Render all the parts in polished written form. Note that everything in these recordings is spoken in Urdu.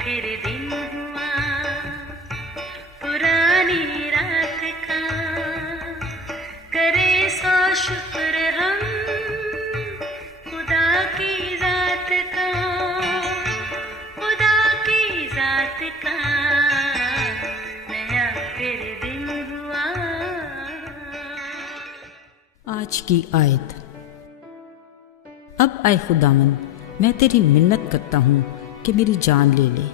پھر دن ہوا پرانی رات کا، کرے سو شکر ہم خدا کی ذات کا، خدا کی ذات کا نیا پھر دن ہوا۔ آج کی آیت۔ اب اے خداوند، میں تیری منت کرتا ہوں کہ میری جان لے لے،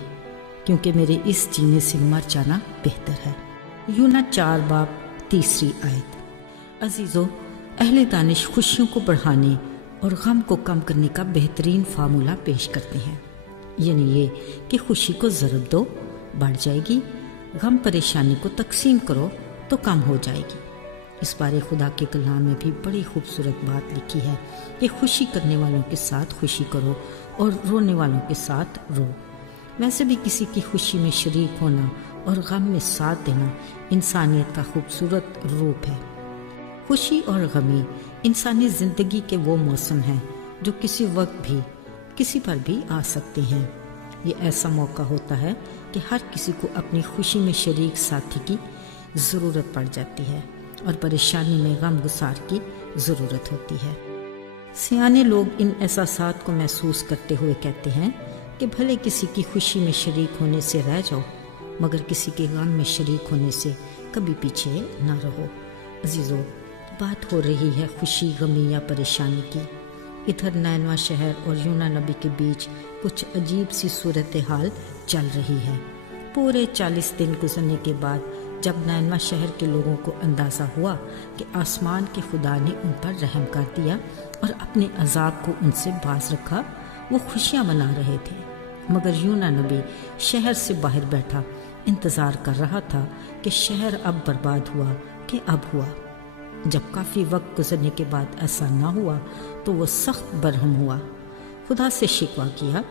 کیونکہ میرے اس جینے سے مر جانا بہتر ہے۔ یونا 4:3 آیت۔ عزیزو، اہل دانش خوشیوں کو بڑھانے اور غم کو کم کرنے کا بہترین فارمولہ پیش کرتے ہیں، یعنی یہ کہ خوشی کو ضرب دو، بڑھ جائے گی، غم پریشانی کو تقسیم کرو تو کم ہو جائے گی۔ اس بارے خدا کے کلام میں بھی بڑی خوبصورت بات لکھی ہے کہ خوشی کرنے والوں کے ساتھ خوشی کرو اور رونے والوں کے ساتھ رو۔ ویسے بھی کسی کی خوشی میں شریک ہونا اور غم میں ساتھ دینا انسانیت کا خوبصورت روپ ہے۔ خوشی اور غمی انسانی زندگی کے وہ موسم ہیں جو کسی وقت بھی کسی پر بھی آ سکتے ہیں۔ یہ ایسا موقع ہوتا ہے کہ ہر کسی کو اپنی خوشی میں شریک ساتھی کی ضرورت پڑ جاتی ہے اور پریشانی میں غم گسار کی ضرورت ہوتی ہے۔ سیانے لوگ ان احساسات کو محسوس کرتے ہوئے کہتے ہیں کہ بھلے کسی کی خوشی میں شریک ہونے سے رہ جاؤ، مگر کسی کے غم میں شریک ہونے سے کبھی پیچھے نہ رہو۔ عزیزو، بات ہو رہی ہے خوشی، غمی یا پریشانی کی۔ ادھر نینوا شہر اور یونا نبی کے بیچ کچھ عجیب سی صورتحال چل رہی ہے۔ پورے 40 دن گزرنے کے بعد جب نینوا شہر کے لوگوں کو اندازہ ہوا کہ آسمان کے خدا نے ان پر رحم کر دیا اور اپنے عذاب کو ان سے باز رکھا، وہ خوشیاں منا رہے تھے۔ مگر یونا نبی شہر سے باہر بیٹھا انتظار کر رہا تھا کہ شہر اب برباد ہوا کہ اب ہوا۔ جب کافی وقت گزرنے کے بعد ایسا نہ ہوا تو وہ سخت برہم ہوا، خدا سے شکوہ کیا،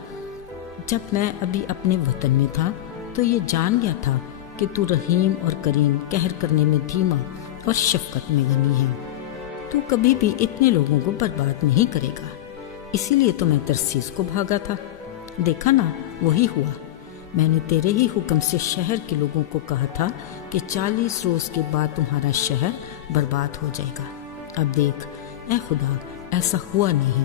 جب میں ابھی اپنے وطن میں تھا تو یہ جان گیا تھا کہ تو رحیم اور کریم، قہر کرنے میں دھیما اور شفقت میں غنی ہے۔ تو کبھی بھی اتنے لوگوں کو برباد نہیں کرے گا، اسی لیے تو میں ترسیس کو بھاگا تھا۔ دیکھا نا، وہی ہوا۔ میں نے تیرے ہی حکم سے شہر کے لوگوں کو کہا تھا کہ 40 روز کے بعد تمہارا شہر برباد ہو جائے گا۔ اب دیکھ اے خدا، ایسا ہوا نہیں۔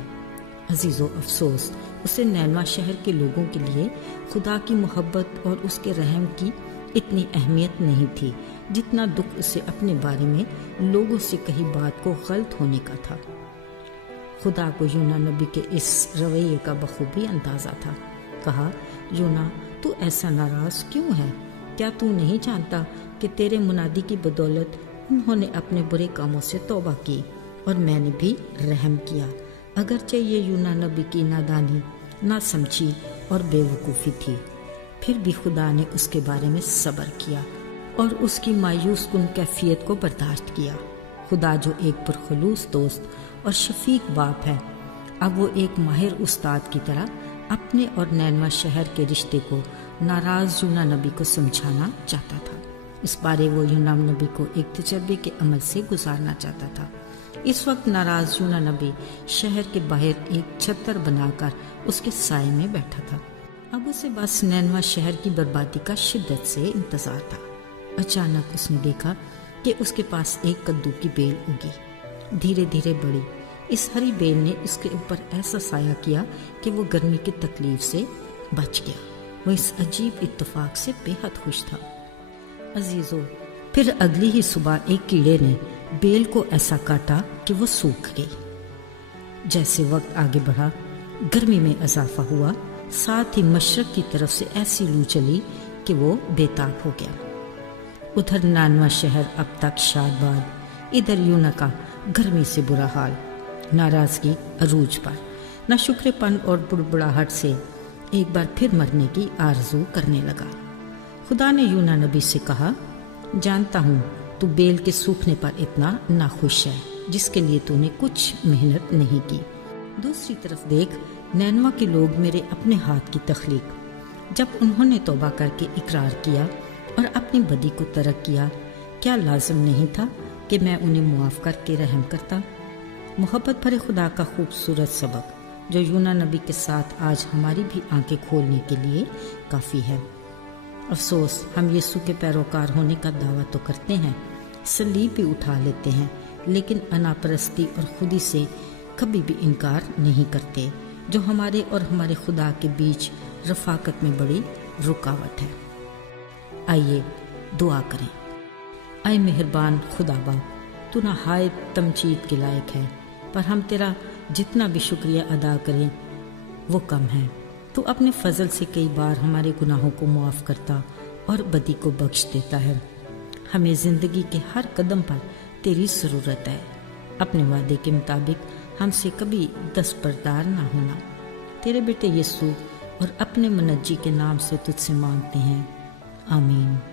عزیزو، افسوس، اسے نینوا شہر کے لوگوں کے لیے خدا کی محبت اور اس کے رحم کی اتنی اہمیت نہیں تھی جتنا دکھ اسے اپنے بارے میں لوگوں سے کہی بات کو غلط ہونے کا تھا۔ خدا کو یونا نبی کے اس رویے کا بخوبی اندازہ تھا۔ کہا، یونا، تو ایسا ناراض کیوں ہے؟ کیا تو نہیں جانتا کہ تیرے منادی کی بدولت انہوں نے اپنے برے کاموں سے توبہ کی اور میں نے بھی رحم کیا؟ اگرچہ یہ یونا نبی کی نادانی، نہ سمجھی اور بے وقوفی تھی، پھر بھی خدا نے اس کے بارے میں صبر کیا اور اس کی مایوس کن کیفیت کو برداشت کیا۔ خدا جو ایک پرخلوص دوست اور شفیق باپ ہے، اب وہ ایک ماہر استاد کی طرح اپنے اور نینوا شہر کے رشتے کو ناراض یونا نبی کو سمجھانا چاہتا تھا۔ اس بارے وہ یونا نبی کو ایک تجربے کے عمل سے گزارنا چاہتا تھا۔ اس وقت ناراض یونا نبی شہر کے باہر ایک چھتر بنا کر اس کے سائے میں بیٹھا تھا۔ اب اسے بس نینوا شہر کی بربادی کا شدت سے انتظار تھا۔ اچانک اس نے دیکھا کہ اس کے پاس ایک کدو کی بیل اگی، دھیرے دھیرے بڑھی۔ اس ہری بیل نے اس کے اوپر ایسا سایہ کیا کہ وہ گرمی کی تکلیف سے بچ گیا۔ وہ اس عجیب اتفاق سے بے حد خوش تھا۔ عزیزو، پھر اگلی ہی صبح ایک کیڑے نے بیل کو ایسا کاٹا کہ وہ سوکھ گئی۔ جیسے وقت آگے بڑھا، گرمی میں اضافہ ہوا، ساتھ ہی مشرق کی طرف سے ایسی لو چلی کہ وہ بے تاب ہو گیا۔ ادھر نینوا شہر اب تک شاد باد، ادھر یونا کا گرمی سے برا حال، ناراضگی عروج پر، نہ شکر پن اور بڑبڑاہٹ سے ایک بار پھر مرنے کی آرزو کرنے لگا۔ خدا نے یونا نبی سے کہا، جانتا ہوں تو بیل کے سوکھنے پر اتنا ناخوش ہے جس کے لیے تو نے کچھ محنت نہیں کی۔ دوسری طرف دیکھ، نینوا کے لوگ میرے اپنے ہاتھ کی تخلیق، جب انہوں نے توبہ کر کے اقرار کیا اور اپنی بدی کو ترک کیا، کیا لازم نہیں تھا کہ میں انہیں معاف کر کے رحم کرتا؟ محبت بھرے خدا کا خوبصورت سبق جو یونا نبی کے ساتھ آج ہماری بھی آنکھیں کھولنے کے لیے کافی ہے۔ افسوس، ہم یسوع کے پیروکار ہونے کا دعویٰ تو کرتے ہیں، صلیب بھی اٹھا لیتے ہیں، لیکن انا پرستی اور خودی سے کبھی بھی انکار نہیں کرتے، جو ہمارے اور ہمارے خدا کے بیچ رفاقت میں بڑی رکاوٹ ہے۔ آئیے دعا کریں۔ اے مہربان خدا باپ، تو نہایت تمجید کے لائق ہے، پر ہم تیرا جتنا بھی شکریہ ادا کریں وہ کم ہے۔ تو اپنے فضل سے کئی بار ہمارے گناہوں کو معاف کرتا اور بدی کو بخش دیتا ہے۔ ہمیں زندگی کے ہر قدم پر تیری ضرورت ہے۔ اپنے وعدے کے مطابق ہم سے کبھی دستبردار نہ ہونا۔ تیرے بیٹے یسوع اور اپنے منجی کے نام سے تجھ سے مانگتے ہیں، آمین۔